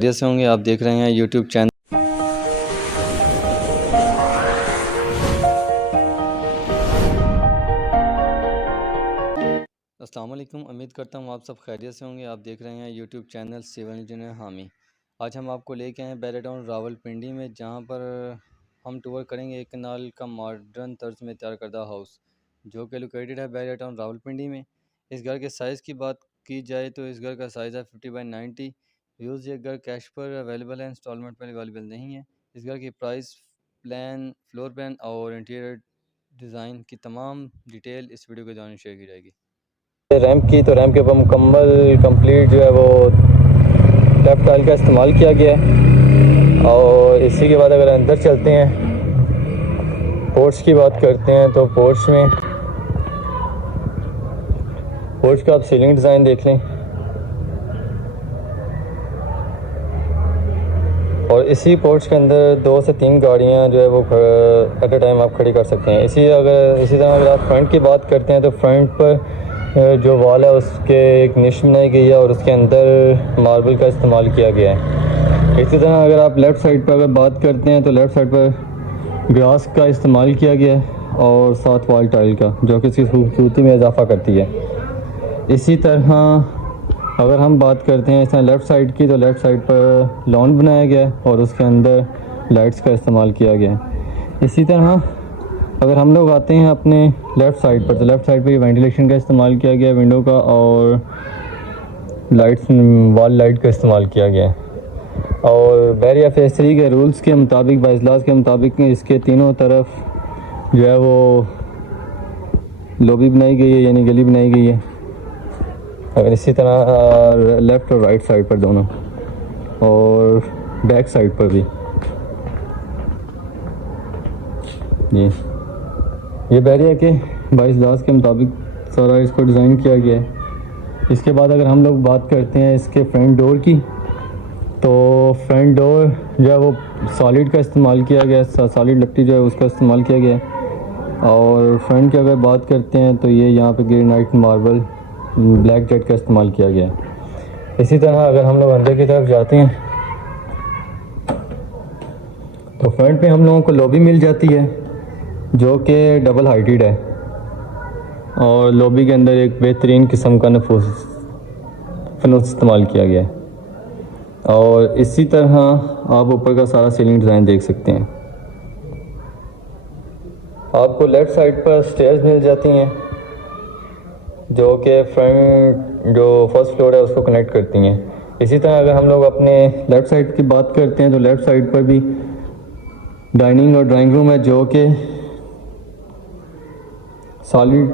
जैसे होंगे आप देख रहे हैं यूट्यूब चैनल। अस्सलाम वालेकुम, उम्मीद करता हूँ आप सब खैरियत से होंगे। आप देख रहे हैं यूट्यूब चैनल सिविल इंजीनियर हामी। आज हम आपको लेके आए हैं बैरिटाउन रावलपिंडी में, जहाँ पर हम टूर करेंगे एक कनाल का मॉडर्न तर्ज में तैयार करदा हाउस, जो कि लोकेटेड है बैरिटाउन रावलपिंडी में। इस घर के साइज़ की बात की जाए तो इस घर का साइज़ है 50x90। व्यूज़ ये घर कैश पर अवेलेबल है, इंस्टॉलमेंट पर अवेलेबल नहीं है। इस घर की प्राइस, प्लान, फ्लोर प्लान और इंटीरियर डिज़ाइन की तमाम डिटेल इस वीडियो के दौरान शेयर की जाएगी। रैंप की तो रैंप के ऊपर मुकम्मल कंप्लीट जो है वो लेफ्ट टाइल का इस्तेमाल किया गया है। और इसी के बाद अगर अंदर चलते हैं, पोर्च की बात करते हैं तो पोर्च का आप सीलिंग डिज़ाइन देख लें। और इसी पोर्च के अंदर 2 से 3 गाड़ियाँ जो है वो एट अ टाइम आप खड़ी कर सकते हैं। इसी तरह अगर आप फ्रंट की बात करते हैं तो फ्रंट पर जो वॉल है उसके एक निश बनाई गई है और उसके अंदर मार्बल का इस्तेमाल किया गया है। इसी तरह अगर आप लेफ़्ट साइड पर अगर बात करते हैं तो लेफ़्ट साइड पर ग्लास का इस्तेमाल किया गया है और साथ वॉल टाइल का, जो कि इसकी खूबसूरती में इजाफा करती है। इसी तरह अगर हम बात करते हैं इसमें लेफ़्ट साइड की, तो लेफ़्ट साइड पर लॉन बनाया गया है और उसके अंदर लाइट्स का इस्तेमाल किया गया है। इसी तरह अगर हम लोग आते हैं अपने लेफ़्ट साइड पर, तो लेफ़्ट साइड पर वेंटिलेशन का इस्तेमाल किया गया है, विंडो का, और लाइट्स, वॉल लाइट का इस्तेमाल किया गया है। और बैरिया फेज 3 के रूल्स के मुताबिक, बाइजलास के मुताबिक, इसके तीनों तरफ जो है वो लॉबी बनाई गई है, यानी गली बनाई गई है। और इसी तरह लेफ़्ट और राइट साइड पर दोनों, और बैक साइड पर भी ये बैरिया के बाइजलास के मुताबिक सारा इसको डिज़ाइन किया गया है। इसके बाद अगर हम लोग बात करते हैं इसके फ्रंट डोर की, तो फ्रंट डोर जो है वो सॉलिड का इस्तेमाल किया गया है, सॉलिड लकड़ी जो है उसका इस्तेमाल किया गया है। और फ्रंट की अगर बात करते हैं तो ये यहाँ पे ग्रेनाइट मार्बल ब्लैक जेट का इस्तेमाल किया गया है। इसी तरह अगर हम लोग अंदर की तरफ जाते हैं तो फ्रंट पे हम लोगों को लॉबी मिल जाती है, जो कि डबल हाइटेड है। और लॉबी के अंदर एक बेहतरीन किस्म का फनूस इस्तेमाल किया गया है। और इसी तरह आप ऊपर का सारा सीलिंग डिज़ाइन देख सकते हैं। आपको लेफ़्ट साइड पर स्टेयर्स मिल जाती हैं, जो कि फ्रंट जो फर्स्ट फ्लोर है उसको कनेक्ट करती हैं। इसी तरह अगर हम लोग अपने लेफ़्ट साइड की बात करते हैं तो लेफ़्ट साइड पर भी डाइनिंग और ड्राइंग रूम है, जो कि सॉलिड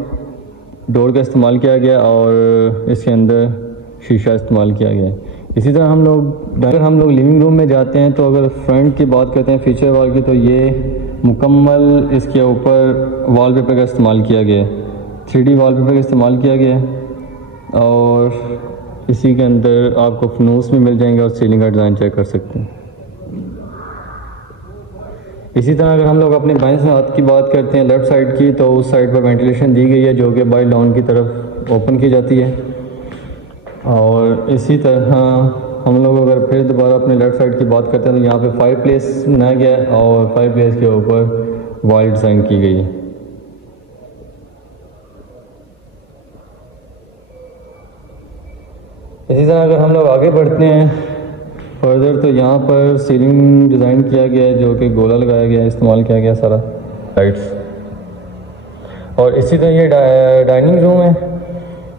डोर का इस्तेमाल किया गया और इसके अंदर शीशा इस्तेमाल किया गया है। इसी तरह अगर हम लोग लिविंग रूम में जाते हैं तो अगर फ्रंट की बात करते हैं फीचर वॉल की, तो ये मुकम्मल इसके ऊपर वॉलपेपर का इस्तेमाल किया गया है, 3D वॉलपेपर का इस्तेमाल किया गया है। और इसी के अंदर आपको फनूस भी मिल जाएंगे और सीलिंग का डिज़ाइन चेक कर सकते हैं। इसी तरह अगर हम लोग अपने बाएं हाथ की बात करते हैं लेफ़्ट साइड की, तो उस साइड पर वेंटिलेशन दी गई है, जो कि बाई डाउन की तरफ ओपन की जाती है। और इसी तरह हम लोग अगर फिर दोबारा अपने लेफ़्ट साइड की बात करते हैं तो यहाँ पे फायर प्लेस बनाया गया है और फायर प्लेस के ऊपर वॉल डिज़ाइन की गई है। इसी तरह अगर हम लोग आगे बढ़ते हैं फर्दर, तो यहाँ पर सीलिंग डिज़ाइन किया गया है, जो कि गोला लगाया गया है, इस्तेमाल किया गया सारा लाइट्स। और इसी तरह ये डाइनिंग रूम है,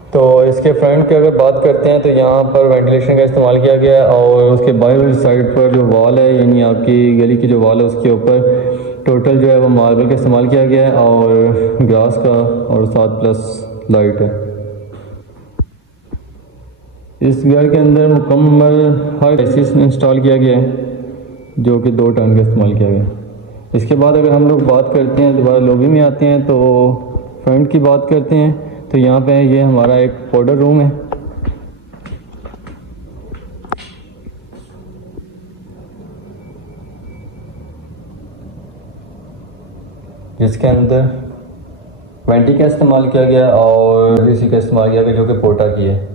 तो इसके फ्रंट की अगर बात करते हैं तो यहाँ पर वेंटिलेशन का इस्तेमाल किया गया है। और उसके बाई साइड पर जो वॉल है, यानी आपकी गली की जो वॉल है, उसके ऊपर टोटल जो है वो मार्बल का इस्तेमाल किया गया है और ग्लास का, और 7 प्लस लाइट है। इस घर के अंदर मुकम्मल हर एसीस इंस्टॉल किया गया है, जो कि 2 टन का इस्तेमाल किया गया है। इसके बाद अगर हम लोग बात करते हैं, दोबारा लॉबी में आते हैं, तो फ्रंट की बात करते हैं तो यहाँ पे ये हमारा एक पाउडर रूम है, जिसके अंदर वेंटी का इस्तेमाल किया गया और डीसी का इस्तेमाल किया गया, जो कि पोर्टा की है।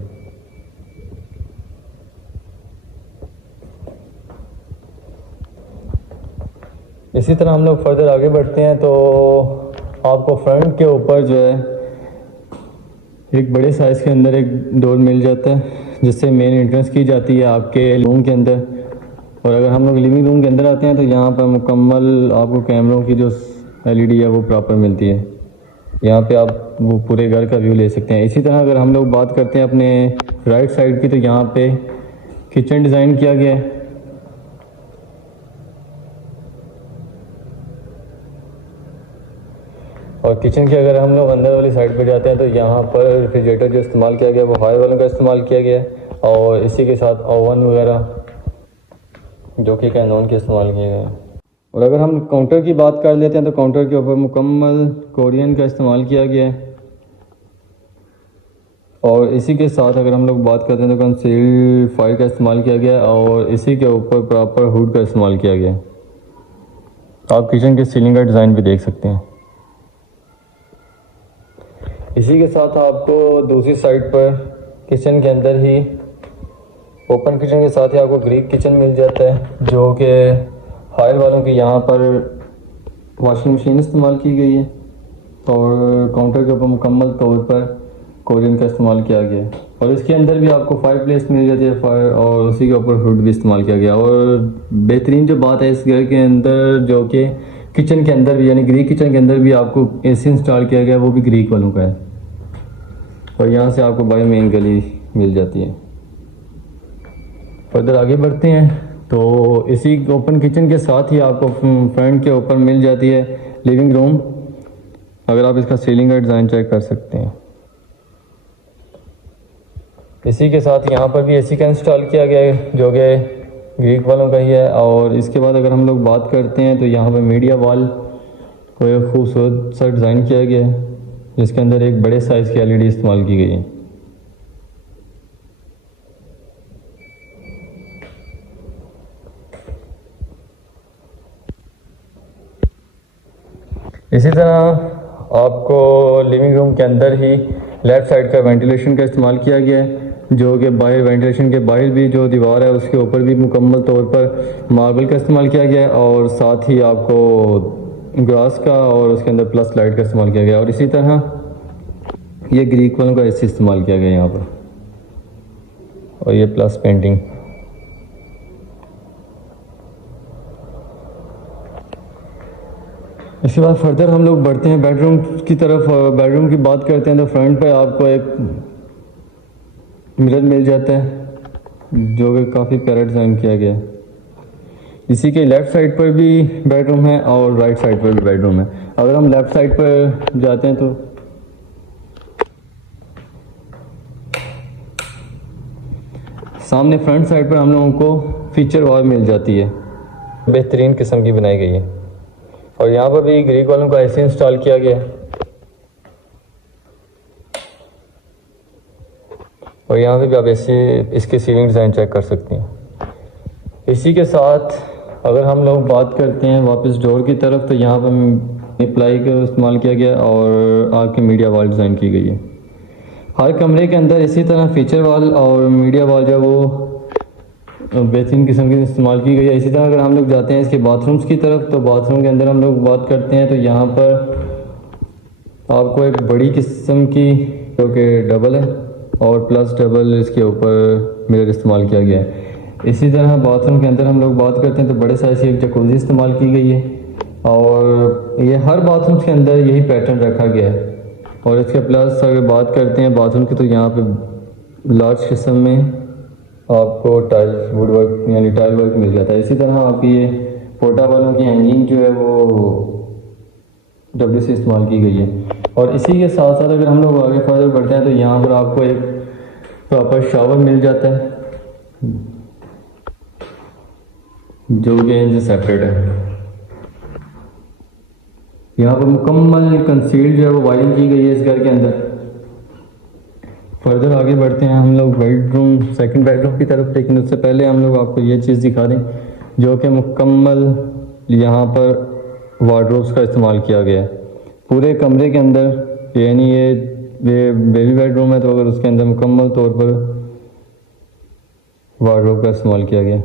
इसी तरह हम लोग फर्दर आगे बढ़ते हैं तो आपको फ्रंट के ऊपर जो है एक बड़े साइज़ के अंदर एक डोर मिल जाता है जिससे मेन एंट्रेंस की जाती है आपके रूम के अंदर। और अगर हम लोग लिविंग रूम के अंदर आते हैं तो यहाँ पर मुकम्मल आपको कैमरों की जो एलईडी है वो प्रॉपर मिलती है। यहाँ पे आप वो पूरे घर का व्यू ले सकते हैं। इसी तरह अगर हम लोग बात करते हैं अपने राइट साइड की तो यहाँ पे किचन डिज़ाइन किया गया है। और किचन के अगर हम लोग अंदर वाली साइड पर जाते हैं तो यहाँ पर रेफ्रिजरेटर जो इस्तेमाल किया गया वो हाई वालों का इस्तेमाल किया गया है और इसी के साथ ओवन वगैरह जो कि कैनन के इस्तेमाल किए गए हैं। और अगर हम काउंटर की बात कर लेते हैं तो काउंटर के ऊपर मुकम्मल कोरियन का इस्तेमाल किया गया है। और इसी के साथ अगर हम लोग बात करते हैं तो कंसील्ड फाइल का इस्तेमाल किया गया है और इसी के ऊपर प्रॉपर हुड का इस्तेमाल किया गया है। आप किचन के सीलिंग का डिज़ाइन भी देख सकते हैं। इसी के साथ आपको दूसरी साइड पर किचन के अंदर ही ओपन किचन के साथ ही आपको ग्रीक किचन मिल जाता है जो कि हायर वालों की यहाँ पर वॉशिंग मशीन इस्तेमाल की गई है और काउंटर के ऊपर मुकम्मल तौर पर कोरियन का इस्तेमाल किया गया है। और इसके अंदर भी आपको फायर प्लेस मिल जाती है फायर और उसी के ऊपर हुड भी इस्तेमाल किया गया। और बेहतरीन जो बात है इस घर के अंदर जो कि किचन के अंदर भी यानी ग्रीक किचन के अंदर भी आपको एसी इंस्टॉल किया गया वो भी ग्रीक वालों का है। और यहाँ से आपको बाई मेन गली मिल जाती है। फर्दर आगे बढ़ते हैं तो इसी ओपन किचन के साथ ही आपको फ्रंट के ऊपर मिल जाती है लिविंग रूम। अगर आप इसका सीलिंग का डिज़ाइन चेक कर सकते हैं। इसी के साथ यहाँ पर भी एसी का इंस्टॉल किया गया है जो कि ग्रीक वालों का ही है। और इसके बाद अगर हम लोग बात करते हैं तो यहाँ पर मीडिया वॉल को एक खूबसूरत सा डिज़ाइन किया गया है जिसके अंदर एक बड़े साइज़ की एलईडी इस्तेमाल की गई है। इसी तरह आपको लिविंग रूम के अंदर ही लेफ़्ट साइड का वेंटिलेशन का इस्तेमाल किया गया है जो कि बाहर वेंटिलेशन के बाहर भी जो दीवार है उसके ऊपर भी मुकम्मल तौर पर मार्बल का इस्तेमाल किया गया है और साथ ही आपको ग्लास का और उसके अंदर प्लस लाइट का इस्तेमाल किया गया। और इसी तरह ये ग्रीक वालों का एसी इस्तेमाल किया गया यहाँ पर और ये प्लस पेंटिंग। इसके बाद फर्दर हम लोग बढ़ते हैं बेडरूम की तरफ। बेडरूम की बात करते हैं तो फ्रंट पे आपको एक मिरर मिल जाता है जो कि काफ़ी प्यारा डिज़ाइन किया गया है। इसी के लेफ़्ट साइड पर भी बेडरूम है और राइट साइड पर भी बेडरूम है। अगर हम लेफ़्ट साइड पर जाते हैं तो सामने फ्रंट साइड पर हम लोगों को फीचर वॉल मिल जाती है बेहतरीन किस्म की बनाई गई है। और यहाँ पर भी ग्रीक वालों का एसी इंस्टॉल किया गया है और यहाँ पे भी आप एसी इसके सीलिंग डिज़ाइन चेक कर सकते हैं। इसी के साथ अगर हम लोग बात करते हैं वापस डोर की तरफ तो यहाँ पर प्लाई का इस्तेमाल किया गया और आग की मीडिया वॉल डिज़ाइन की गई है। हर कमरे के अंदर इसी तरह फीचर वॉल और मीडिया वॉल जो वो बेहतरीन किस्म की इस्तेमाल की गई है। इसी तरह अगर हम लोग जाते हैं इसके बाथरूम्स की तरफ तो बाथरूम के अंदर हम लोग बात करते हैं तो यहाँ पर आपको एक बड़ी किस्म की जो कि डबल है और प्लस डबल इसके ऊपर मिरर इस्तेमाल किया गया है। इसी तरह बाथरूम के अंदर हम लोग बात करते हैं तो बड़े साइज की एक जकूज़ी इस्तेमाल की गई है और ये हर बाथरूम के अंदर यही पैटर्न रखा गया है। और इसके प्लस अगर बात करते हैं बाथरूम की तो यहाँ पे लार्ज किस्म में आपको टाइल वुड वर्क यानी टाइल वर्क मिल जाता है। इसी तरह आप ये पोटा वालों की हैंगिंग जो है वो WC इस्तेमाल की गई है। और इसी के साथ साथ अगर हम लोग आगे फर्दर बढ़ते हैं तो यहाँ पर आपको एक प्रॉपर शावर मिल जाता है जो कि इनसे सेपरेट है। यहाँ पर मुकम्मल कंसील्ड जो है वो वायरिंग की गई है इस घर के अंदर। फर्दर आगे बढ़ते हैं हम लोग बेडरूम सेकंड बेडरूम की तरफ, लेकिन उससे पहले हम लोग आपको ये चीज़ दिखा दें जो कि मुकम्मल यहाँ पर वार्डरोब्स का इस्तेमाल किया गया है पूरे कमरे के अंदर। यानी ये बेबी बेडरूम है तो अगर उसके अंदर मुकम्मल तौर पर वार्डरोब का इस्तेमाल किया गया।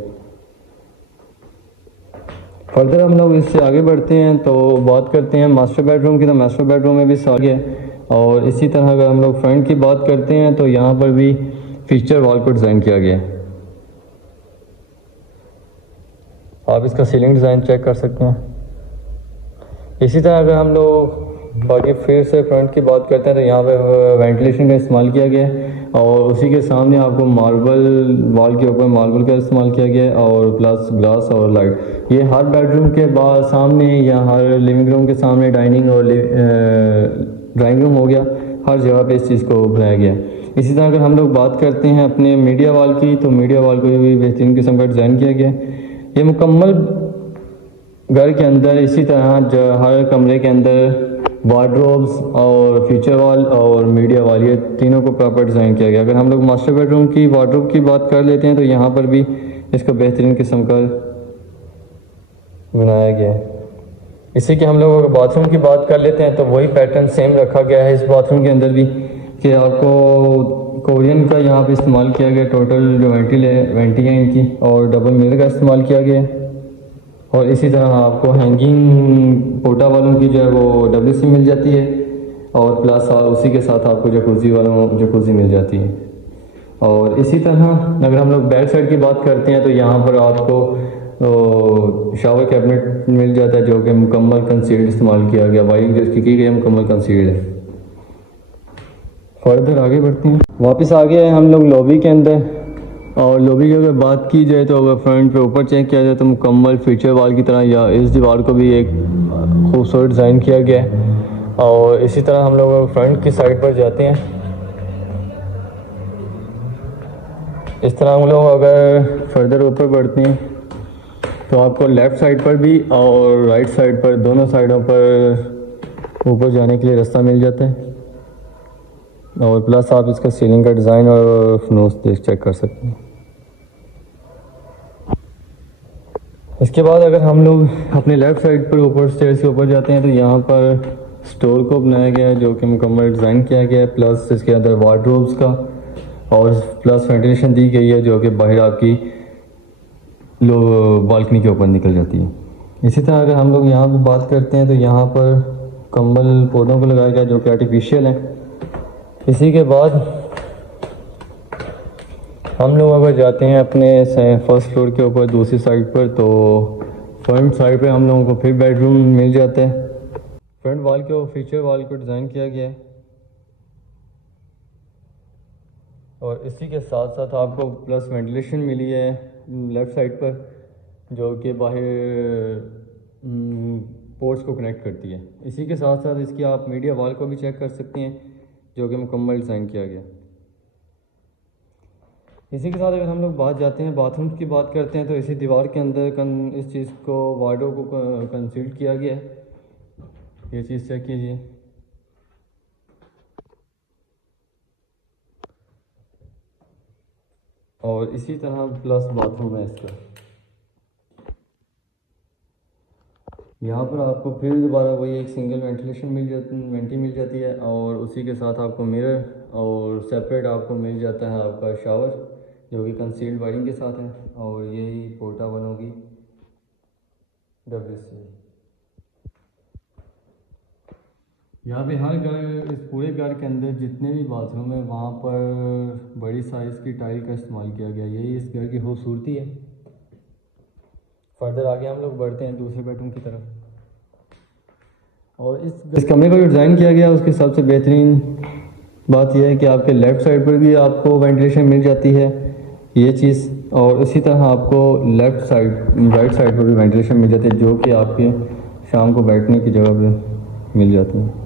फर्दर हम लोग इससे आगे बढ़ते हैं तो बात करते हैं मास्टर बेडरूम की। तो मास्टर बेडरूम में भी सागे है। और इसी तरह अगर हम लोग फ्रंट की बात करते हैं तो यहाँ पर भी फीचर वॉल को डिज़ाइन किया गया है। आप इसका सीलिंग डिज़ाइन चेक कर सकते हैं। इसी तरह अगर हम लोग बाकी फिर से फ्रंट की बात करते हैं तो यहाँ पे वेंटिलेशन का इस्तेमाल किया गया है। और उसी के सामने आपको मार्बल, वॉल के ऊपर मार्बल का इस्तेमाल किया गया है और प्लस ग्लास और लाइट। ये हर बेडरूम के बाद सामने या हर लिविंग रूम के सामने डाइनिंग और ड्राइंग रूम हो गया, हर जगह पे इस चीज़ को बनाया गया है। इसी तरह अगर हम लोग बात करते हैं अपने मीडिया वॉल की, तो मीडिया वॉल को भी बेहतरीन किस्म का डिज़ाइन किया गया है। ये मुकम्मल घर के अंदर इसी तरह हर कमरे के अंदर वार्डरोब्स और फीचर वॉल और मीडिया वॉल, ये तीनों को प्रॉपर डिज़ाइन किया गया। अगर हम लोग मास्टर बेडरूम की वार्डरोब की बात कर लेते हैं तो यहाँ पर भी इसको बेहतरीन किस्म का बनाया गया है। इसी के हम लोग बाथरूम की बात कर लेते हैं तो वही पैटर्न सेम रखा गया है इस बाथरूम के अंदर भी, कि आपको कोरियन का यहाँ पे इस्तेमाल किया गया। टोटल जो वेंटी है इनकी और डबल मिरर का इस्तेमाल किया गया है। और इसी तरह आपको हैंगिंग पोटा वालों की जो है वो WC मिल जाती है और प्लस उसी के साथ आपको जकूज़ी मिल जाती है। और इसी तरह अगर हम लोग बैक साइड की बात करते हैं तो यहाँ पर आपको शावर कैबिनेट मिल जाता है जो कि मुकम्मल कंसील्ड इस्तेमाल किया गया। वायरिंग जो इसकी की गई है मुकम्मल कंसील्ड है। फर्दर आगे बढ़ते हैं, वापस आ गए हैं हम लोग लॉबी के अंदर। और लॉबी की अगर बात की जाए तो अगर फ्रंट पे ऊपर चेक किया जाए तो मुकम्मल फीचर वॉल की तरह या इस दीवार को भी एक खूबसूरत डिज़ाइन किया गया है। और इसी तरह हम लोग फ्रंट की साइड पर जाते हैं। इस तरह हम लोग अगर फर्दर ऊपर बढ़ते हैं तो आपको लेफ़्ट साइड पर भी और राइट साइड पर, दोनों साइडों पर ऊपर जाने के लिए रास्ता मिल जाता है। और प्लस आप इसका सीलिंग का डिज़ाइन और फनूस चेक कर सकते हैं। इसके बाद अगर हम लोग अपने लेफ़्ट साइड पर ऊपर स्टेयर्स के ऊपर जाते हैं तो यहाँ पर स्टोर को बनाया गया है जो कि मुकम्मल डिज़ाइन किया गया है। प्लस इसके अंदर वार्डरोब्स का और प्लस वेंटिलेशन दी गई है जो कि बाहर आपकी बालकनी के ऊपर निकल जाती है। इसी तरह अगर हम लोग यहाँ पर बात करते हैं तो यहाँ पर मुकम्मल पौधों को लगाया गया जो कि आर्टिफिशियल है। इसी के बाद हम लोग अगर जाते हैं अपने फर्स्ट फ्लोर के ऊपर दूसरी साइड पर, तो फ्रंट साइड पे हम लोगों को फिर बेडरूम मिल जाता है। फ्रंट वॉल के फीचर वॉल को डिज़ाइन किया गया है। और इसी के साथ साथ आपको प्लस वेंटिलेशन मिली है लेफ़्ट साइड पर जो कि बाहर पोर्ट्स को कनेक्ट करती है। इसी के साथ साथ इसकी आप मीडिया वॉल को भी चेक कर सकते हैं जो कि मुकम्मल डिज़ाइन किया गया। इसी के साथ अगर हम लोग बात जाते हैं बाथरूम की बात करते हैं तो इसी दीवार के अंदर इस चीज़ को वार्डरोब को कंसील किया गया है। ये चीज़ चेक कीजिए। और इसी तरह प्लस बाथरूम है इसका। यहाँ पर आपको फिर दोबारा वही एक सिंगल वेंटिलेशन मिल जाती है और उसी के साथ आपको मिरर और सेपरेट आपको मिल जाता है आपका शावर जो कि कंसील्ड वायरिंग के साथ है। और यही पोर्टा वालों की WC। यहाँ पे हर घर, इस पूरे घर के अंदर जितने भी बाथरूम है वहाँ पर बड़ी साइज़ की टाइल का इस्तेमाल किया गया। यही इस घर की खूबसूरती है। फर्दर आगे हम लोग बढ़ते हैं दूसरे बेडरूम की तरफ। और इस कमरे को जो डिज़ाइन किया गया उसकी सबसे बेहतरीन बात यह है कि आपके लेफ़्ट साइड पर भी आपको वेंटिलेशन मिल जाती है ये चीज़, और इसी तरह आपको राइट साइड पर भी वेंटिलेशन मिल जाती है जो कि आपके शाम को बैठने की जगह पे मिल जाती है।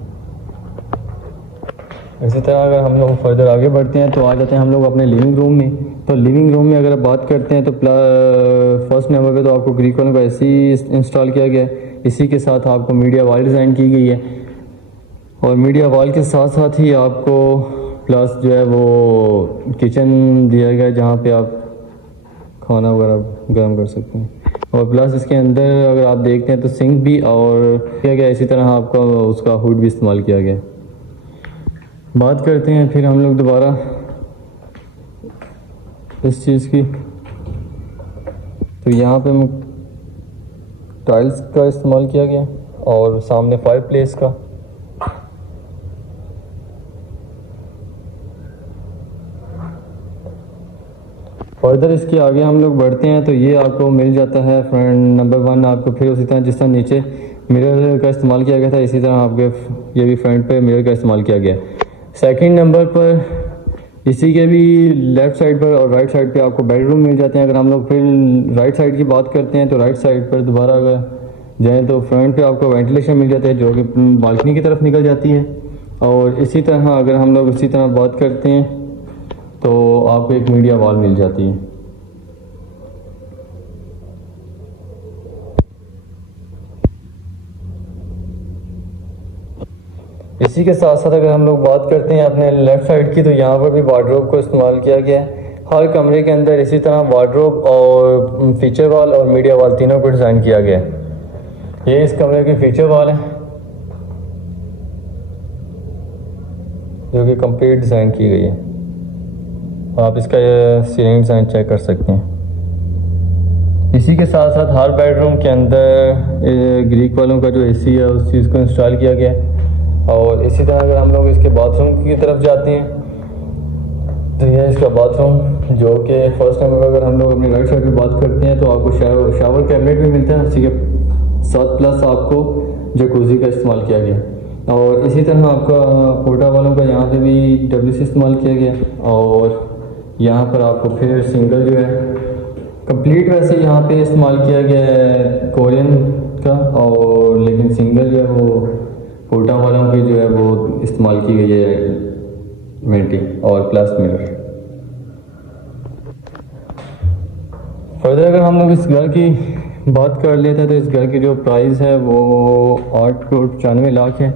इसी तरह अगर हम लोग फर्दर आगे बढ़ते हैं तो आ जाते हैं हम लोग अपने लिविंग रूम में। तो लिविंग रूम में अगर बात करते हैं तो फर्स्ट नंबर पे तो आपको ग्रीकोन का AC इंस्टॉल किया गया है। इसी के साथ आपको मीडिया वॉल डिज़ाइन की गई है और मीडिया वॉल के साथ साथ ही आपको प्लस जो है वो किचन दिया गया है जहाँ पे आप खाना वगैरह गर्म कर सकते हैं। और प्लस इसके अंदर अगर आप देखते हैं तो सिंक भी और किया गया। इसी तरह आपका उसका हुड भी इस्तेमाल किया गया। बात करते हैं फिर हम लोग दोबारा इस चीज़ की। तो यहाँ पे टाइल्स का इस्तेमाल किया गया और सामने फायर प्लेस का। फर्दर इसके आगे हम लोग बढ़ते हैं तो ये आपको मिल जाता है फ्रंट नंबर 1 आपको। फिर उसी तरह जिस तरह नीचे मिरर का इस्तेमाल किया गया था, इसी तरह आपके ये भी फ्रंट पे मिरर का इस्तेमाल किया गया। सेकंड नंबर पर इसी के भी लेफ़्ट साइड पर और राइट साइड पे आपको बेडरूम मिल जाते हैं। अगर हम लोग फिर राइट साइड की बात करते हैं तो राइट साइड पर दोबारा अगर जाएँ तो फ्रंट पे आपको वेंटिलेशन मिल जाता है जो कि बालकनी की तरफ निकल जाती है। और इसी तरह अगर हम लोग इसी तरह बात करते हैं तो आपको एक मीडिया वॉल मिल जाती है। इसी के साथ साथ अगर हम लोग बात करते हैं अपने लेफ़्ट साइड की तो यहाँ पर भी वार्डरोब को इस्तेमाल किया गया है। हर कमरे के अंदर इसी तरह वार्डरोब और फीचर वॉल और मीडिया वॉल तीनों को डिज़ाइन किया गया है। ये इस कमरे की फीचर वॉल है जो कि कंप्लीट डिज़ाइन की गई है। आप इसका सीलिंग डिज़ाइन चेक कर सकते हैं। इसी के साथ साथ हर बेडरूम के अंदर ग्रीक वालों का जो एसी है उस चीज़ को इंस्टॉल किया गया है। और इसी तरह अगर हम लोग इसके बाथरूम की तरफ जाते हैं तो यह इसका बाथरूम जो कि फर्स्ट नंबर पर अगर हम लोग अपनी राइट साइड पे बात करते हैं तो आपको शावर कैबिनेट भी मिलता है। उसी के साथ प्लस आपको जकूज़ी का इस्तेमाल किया गया। और इसी तरह आपका पोर्टा वालों का यहाँ पे भी WC इस्तेमाल किया गया। और यहाँ पर आपको फिर सिंगल जो है कंप्लीट वैसे यहाँ पे इस्तेमाल किया गया है कोरियन का, और लेकिन सिंगल जो है वो पोर्टा वालों की जो है वो इस्तेमाल की गई है वेंटिंग और प्लस मिरर। फर्दर अगर हम लोग इस घर की बात कर लेते हैं तो इस घर की जो प्राइस है वो 8,95,00,000 है,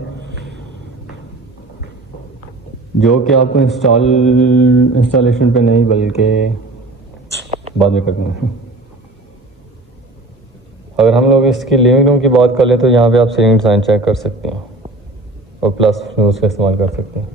जो कि आपको इंस्टॉलेशन पे नहीं बल्कि बाद में करना है। अगर हम लोग इसकी लिविंग रूम की बात कर ले तो यहाँ पे आप सीलिंग डिज़ाइन चेक कर सकते हैं और प्लस फ्यूज़ का इस्तेमाल कर सकते हैं।